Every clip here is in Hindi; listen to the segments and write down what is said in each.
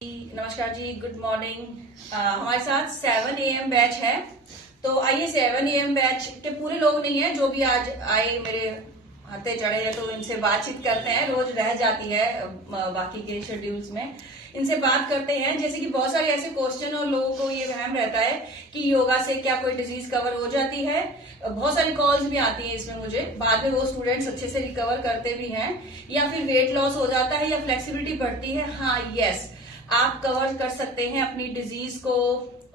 नमस्कार जी, गुड मॉर्निंग। हमारे साथ 7 AM बैच है। तो आइए 7 AM बैच के पूरे लोग नहीं है, जो भी आज आए मेरे हाथे चढ़े हैं, तो इनसे बातचीत करते हैं। रोज रह जाती है बाकी के शेड्यूल्स में, इनसे बात करते हैं। जैसे कि बहुत सारे ऐसे क्वेश्चन और लोगों को ये वहम रहता है कि योगा से क्या कोई डिजीज कवर हो जाती है। बहुत सारी कॉल्स भी आती हैं इसमें मुझे, बाद में वो स्टूडेंट्स अच्छे से रिकवर करते भी हैं, या फिर वेट लॉस हो जाता है या फ्लेक्सिबिलिटी बढ़ती है। हाँ, यस, आप कवर कर सकते हैं अपनी डिजीज को,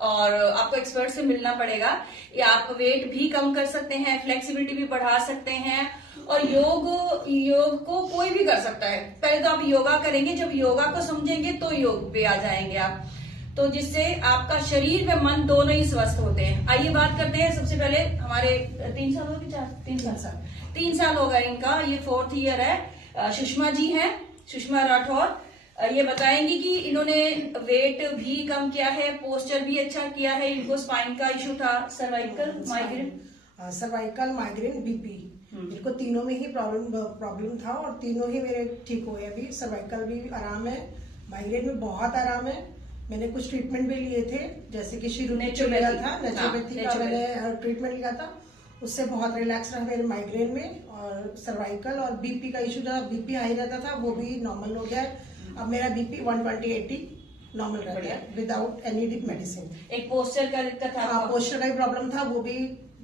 और आपको एक्सपर्ट से मिलना पड़ेगा। या आप वेट भी कम कर सकते हैं, फ्लेक्सिबिलिटी भी बढ़ा सकते हैं। और योग को कोई भी कर सकता है। पहले तो आप योगा करेंगे, जब योगा को समझेंगे तो योग पे आ जाएंगे आप, तो जिससे आपका शरीर व मन दोनों ही स्वस्थ होते हैं। आइए बात करते हैं। सबसे पहले हमारे 3 साल हो गए, 3 साल हो गए इनका, ये 4th ईयर है। सुषमा जी हैं, सुषमा राठौर। ये बताएंगी कि इन्होंने वेट भी कम किया है, पोस्चर भी अच्छा किया है। इनको स्पाइन का इशू था, सर्वाइकल माइग्रेन बीपी, इनको तीनों में ही प्रॉब्लम था और तीनों ही मेरे ठीक हुए। अभी सर्वाइकल भी आराम है, माइग्रेन में बहुत आराम है। मैंने कुछ ट्रीटमेंट भी लिए थे, जैसे कि शुरू में लिया था नेचुरोपैथी का, मैंने ट्रीटमेंट लिया था, उससे बहुत रिलैक्स रहा मेरे माइग्रेन में। और सर्वाइकल और बीपी का इशू था, बीपी हाई रहता था, वो भी नॉर्मल हो गया है। अब मेरा बीपी 120/80 नॉर्मल रहता है विदाउट एनी मेडिसिन। एक पोस्चर का दिक्कत था। हाँ, पोस्चर का ही प्रॉब्लम था, वो भी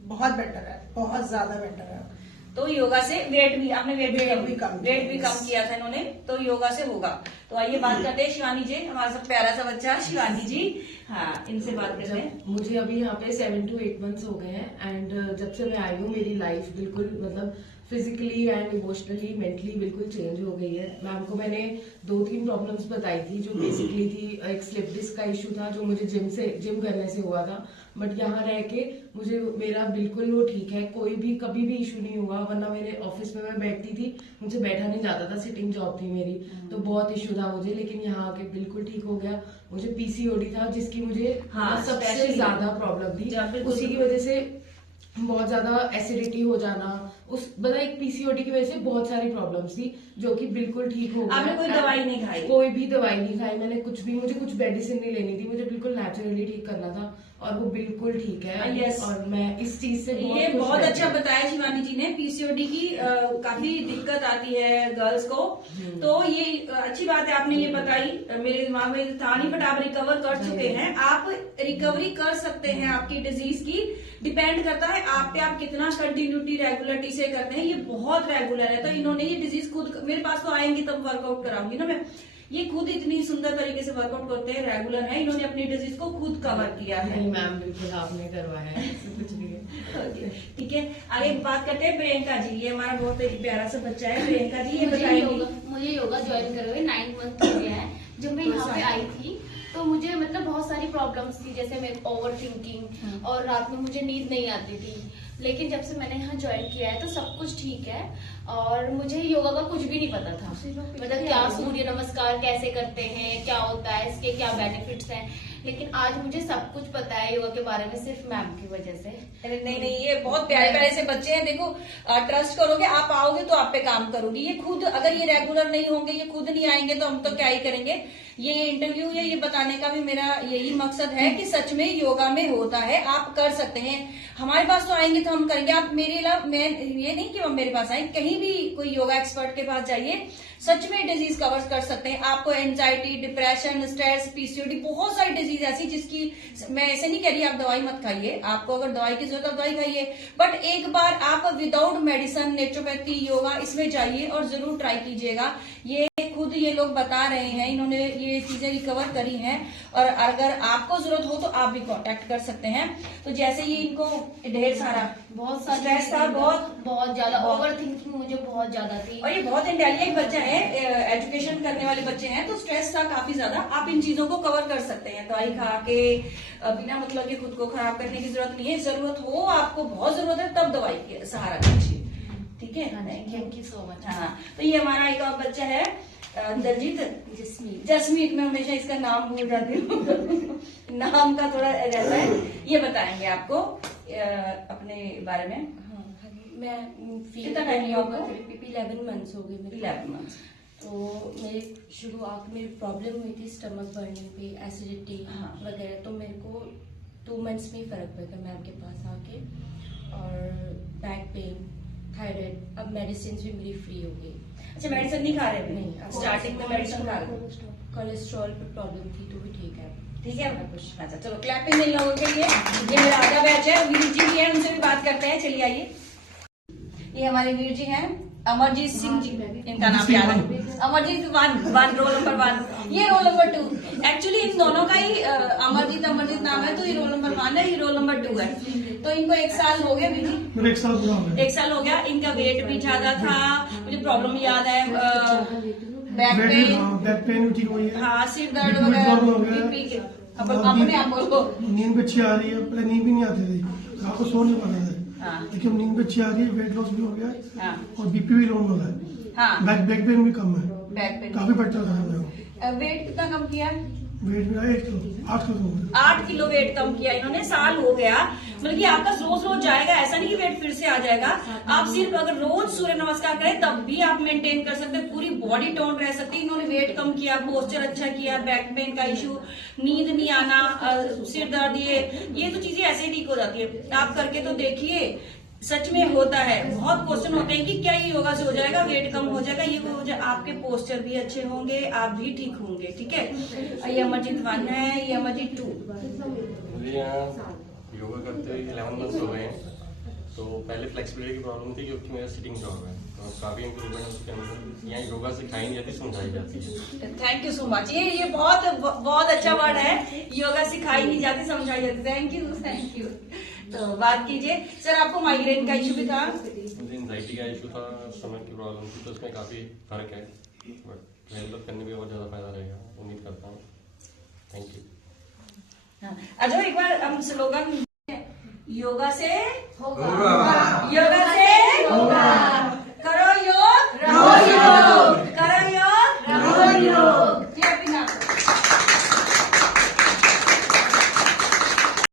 बहुत बेटर है, बहुत ज्यादा बेटर है। तो योगा से वेट भी कम किया था इन्होंने, तो योगा से होगा। तो आइए बात करते हैं शिवानी जी, हमारा सब प्यारा सा बच्चा शिवानी जी। हाँ, इनसे बात करते हैं। मुझे अभी यहाँ पे 7 to 8 months हो गए हैं, एंड जब से मैं आई हूँ मेरी लाइफ बिल्कुल मतलब फिजिकली एंड इमोशनली मेंटली बिल्कुल चेंज हो गई है। मैम को मैंने 2-3 प्रॉब्लम्स बताई थी, जो बेसिकली थी एक स्लिप डिस्क का इशू था, जो मुझे जिम करने से हुआ था। बट यहाँ रह के मुझे मेरा बिल्कुल वो ठीक है, कोई भी कभी भी इशू नहीं हुआ। वरना मेरे ऑफिस में मैं बैठती थी, मुझे बैठा नहीं जाता था, सिटिंग जॉब थी मेरी, तो बहुत इशू था मुझे। लेकिन यहाँ आके बिल्कुल ठीक हो गया। मुझे पीसीओडी था, जिसकी मुझे सबसे ज्यादा प्रॉब्लम थी, उसी की वजह से बहुत ज्यादा एसिडिटी हो जाना, एक पीसीओडी की वजह से बहुत सारी प्रॉब्लम्स थी, जो कि बिल्कुल ठीक हो गया। आपने कोई दवाई नहीं खाई? कोई भी दवाई नहीं खाई मैंने, मुझे कुछ मेडिसिन नहीं लेनी थी, मुझे बिल्कुल नेचुरली ठीक करना था, और वो बिल्कुल ठीक है। यस, और मैं इस चीज से बहुत अच्छा बताया शिवानी जी ने। पीसीओडी की काफी दिक्कत आती है गर्ल्स को, तो ये अच्छी बात है आपने ये बताई, मेरे दिमाग में था नहीं, बट आप रिकवर कर चुके हैं। आप रिकवरी कर सकते हैं आपकी डिजीज की, डिपेंड करता है आप पे, आप कितना कंटिन्यूटी रेगुलरिटी से करते हैं। ये बहुत रेगुलर है, तो इन्होंने ये डिजीज खुद, मेरे पास तो आएंगी तब वर्कआउट कराऊंगी ना मैं, ये खुद इतनी सुंदर तरीके से वर्कआउट करते हैं, रेगुलर है, इन्होंने अपनी डिजीज को खुद कवर किया है। नहीं मैम, बिल्कुल आपने करवाया है, कुछ नहीं है। ठीक है, आगे बात करते हैं प्रियंका जी। ये हमारा बहुत ही प्यारा सा बच्चा है। प्रियंका जी, ये बताइए। मुझे योगा ज्वाइन करे हुए 9 month हो गया है। जब मैं यहाँ पे आई थी तो मुझे मतलब बहुत सारी प्रॉब्लम्स थी, जैसे मैं ओवर थिंकिंग, और रात में मुझे नींद नहीं आती थी। लेकिन जब से मैंने यहाँ ज्वाइन किया है तो सब कुछ ठीक है, और मुझे योगा का कुछ भी नहीं पता था, मतलब क्या सूर्य नमस्कार कैसे करते हैं, क्या होता है, इसके क्या बेनिफिट्स हैं। लेकिन आज मुझे सब कुछ पता है योगा के बारे में, सिर्फ मैम की वजह से। नहीं, ये बहुत प्यारे प्यारे से बच्चे हैं। देखो, ट्रस्ट करोगे, आप आओगे तो आप पे काम करूंगी। ये खुद, अगर ये रेगुलर नहीं होंगे, ये खुद नहीं आएंगे, तो हम तो क्या ही करेंगे। ये इंटरव्यू या ये बताने का भी मेरा यही मकसद है कि सच में योगा में होता है, आप कर सकते हैं। हमारे पास तो आएंगे तो हम करेंगे। आप मेरे मैं ये नहीं कि मेरे पास आए, कहीं भी कोई योगा एक्सपर्ट के पास जाइए, सच में डिजीज कवर कर सकते हैं। आपको एंजाइटी, डिप्रेशन, स्ट्रेस, पीसीओडी, बहुत सारी डिजीज ऐसी जिसकी, मैं ऐसे नहीं कह रही आप दवाई मत खाइए, आपको अगर दवाई की जरूरत है दवाई खाइए, बट एक बार आप विदाउट मेडिसिन, नेचुरोपैथी, योगा, इसमें जाइए और जरूर ट्राई कीजिएगा। ये खुद ये लोग बता रहे हैं, इन्होंने ये चीजें रिकवर करी हैं, और अगर आपको जरूरत हो तो आप भी कांटेक्ट कर सकते हैं। तो जैसे ही इनको ढेर सारा बहुत सारा स्ट्रेस था, बहुत ज्यादा ओवर थिंकिंग मुझे बहुत ज्यादा थी। और ये बहुत इंटेलिजेंट बच्चा है, एजुकेशन करने वाले बच्चे हैं, तो स्ट्रेस था काफी ज्यादा। आप इन चीजों को कवर कर सकते हैं, दवाई खा के बिना मतलब के खुद को खराब करने की जरूरत नहीं है। जरूरत हो, आपको बहुत जरूरत है, तब दवाई के सहारा लीजिए, ठीक है। Thank you so much. हाँ, तो ये हमारा एक और बच्चा है दलजीत, जसमीत, मैं हमेशा इसका नाम भूल जाती हूँ नाम का थोड़ा रहता है। ये बताएंगे आपको अपने बारे में। मैं कितना टाइम हुआ आपको? 11 months हो गए। 11 months। तो मेरे शुरुआत में प्रॉब्लम हुई थी स्टमक बर्निंग पे, एसिडिटी हाँ। वगैरह, तो मेरे को 2 मंथ्स में ही फर्क पड़ गया मैम के पास आके। और बैक पेन, थायराइड, अब मेडिसिन भी मेरी फ्री हो गई। अच्छा, मेडिसिन नहीं खा रहे थे? नहीं, अब स्टार्टिंग में मेडिसिन खा रहे थे? कोलेस्ट्रॉल पे प्रॉब्लम थी तो भी ठीक है। ठीक है कुछ। अच्छा चलो, क्लैपिंग इन लोगों के लिए। ये मेरा आधा बैच है, वीर जी भी है, उनसे भी बात करते हैं। चलिए आइए, ये हमारे वीर जी हैं, अमरजीत सिंह जी, इनका नाम याद है। अमरजीत वन रोल नंबर 1, ये रोल नंबर 2। एक्चुअली इन दोनों का ही अमरजीत नाम है, तो ये रोल नंबर 1 है, ये रोल नंबर 2 है। तो इनको 1 साल हो गया वीर जी? मेरे 1 साल पूरा हो गया। 1 साल हो गया। इनका वेट भी ज्यादा था, मुझे प्रॉब्लम याद है, बैक पेन भी ठीक हुई है। हाँ, सिर दर्द बीपी भी प्रॉब्लम हो वगैरह, गया। बीपी के अपने आप बोलो। नींद भी अच्छी आ रही है, पहले नींद भी नहीं आती थी, रात को सो नहीं पाते थे, हाँ लेकिन नींद भी अच्छी आ रही है, वेट लॉस भी हो गया है, हाँ और बीपी भी लो हो रहा है। हाँ, बैक पेन भी कम है, बैक पेन। काफी बेटर है मेरे को। वेट कितना कम किया? वेट मेरा 8 किलो 8 किलो हो गया। 8 किलो वेट कम किया इन्होंने, साल हो गया। मतलब कि आपका रोज जाएगा, ऐसा नहीं कि वेट फिर से आ जाएगा। आप सिर्फ अगर रोज सूर्य नमस्कार करें तब भी आप मेंटेन कर सकते हैं, पूरी बॉडी टोन रह सकती है। इन्होंने वेट कम किया, पोस्चर अच्छा किया, बैक पेन का इश्यू, नींद नहीं आना, सिर दर्द, ये तो चीजें ऐसे ही ठीक हो जाती है। आप करके तो देखिए, सच में होता है। बहुत क्वेश्चन होते हैं कि क्या ये योगा से हो जाएगा, वेट कम हो जाएगा, ये हो जाए, आपके पोस्चर भी अच्छे होंगे, आप भी ठीक होंगे। ठीक है, ये अमरजीत 1 है, ये अमरजीत 2। मुझे यहाँ योगा करते हुए 11 मंथ्स हो गए हैं। तो पहले फ्लेक्सिबिलिटी की प्रॉब्लम थी, क्योंकि मेरा सिटिंग जॉब है, तो काफी इम्प्रूवमेंट है उसके अंदर। यहाँ योगा सिखाई नहीं जाती, समझाई जाती है। Thank you so much. ये बहुत अच्छा वर्ड है, योगा सिखाई नहीं जाती, समझाई जाती। Thank you. तो बात कीजिए सर, आपको माइग्रेन का इश्यू भी था? मुझे एंजाइटी का इशू था, स्टमक की प्रॉब्लम थी, तो उसमें काफी फर्क है, बट डेवलप करने में और ज्यादा फायदा रहेगा, उम्मीद करता हूँ। Thank you. हाँ, अच्छा एक बार हम स्लोगन, योगा से होगा, योगा से होगा।